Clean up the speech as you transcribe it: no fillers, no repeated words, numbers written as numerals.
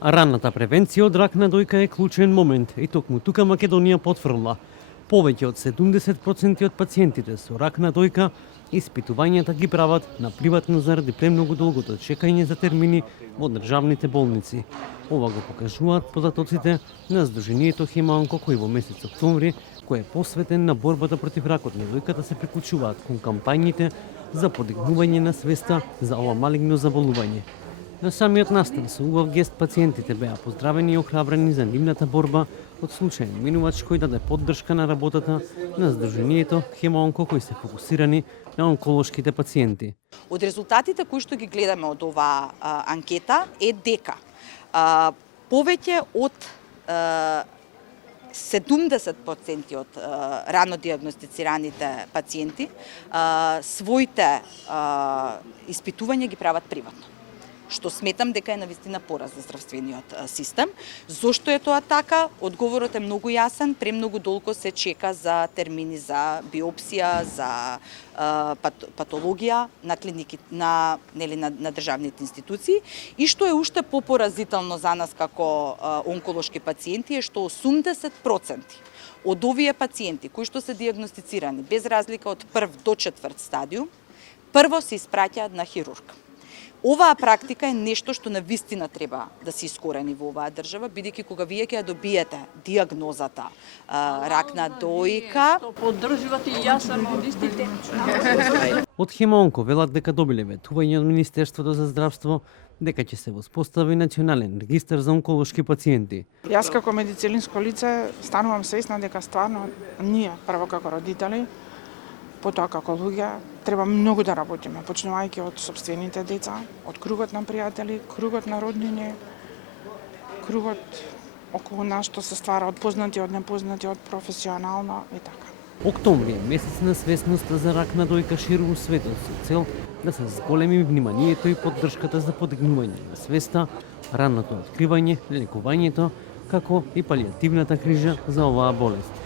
Ранната превенција од рак на дојка е клучен момент и токму тука Македонија потврдила. Повеќе од 70% од пациентите со рак на дојка испитувањата ги прават на приватно заради премногу долгото чекање за термини во државните болници. Ова го покажуваат податоците на Сдруженијето Хемаонко, кој во месец октомври, кој е посветен на борбата против ракот на дојката, се приклучуваат кон кампањите за подигнување на свеста за ова малигно заболување. На самиот настан со убав гест пациентите беа поздравени и охрабрени за нивната борба од случаен минувач кој даде поддршка на работата на Сдруженијето Хемаонко, кои се фокусирани на онколошките пациенти. Од резултатите кои што ги гледаме од оваа анкета е дека повеќе од 70% од рано диагностицираните пациенти своите испитувања ги прават приватно, што сметам дека е навистина пораз за здравствениот систем. Зошто е тоа така? Одговорот е многу јасен, премногу долго се чека за термини за биопсија, за патологија на клиники, на државните институции, и што е уште попоразително за нас како онколошки пациенти е што 80% од овие пациенти кои што се диагностицирани без разлика од прв до четврт стадиум, прво се испраќаат на хирург. Оваа практика е нешто што навистина треба да се искорени во оваа држава, бидејќи кога вие ќе ја добиете диагнозата рак на дојка, поддржувате и јас сум од истите. Од Хемаонко велат дека добиле ветување од Министерството за здравство дека ќе се воспостави национален регистар за онколошки пациенти. Јас како медицинско лице станувам свесна дека стварно ние прво како родители, потоа како луѓе, треба многу да работиме, почнувајќи од сопствените деца, од кругот на пријатели, кругот на роднини, кругот околу нас што се ствара од познати, од непознати, од професионално и така. Октомври е месец на свесност за рак на дојка ширум светот со цел да се зголеми вниманието и поддршката за подигнување на свеста, ранното откривање, лекувањето, како и палијативната грижа за оваа болест.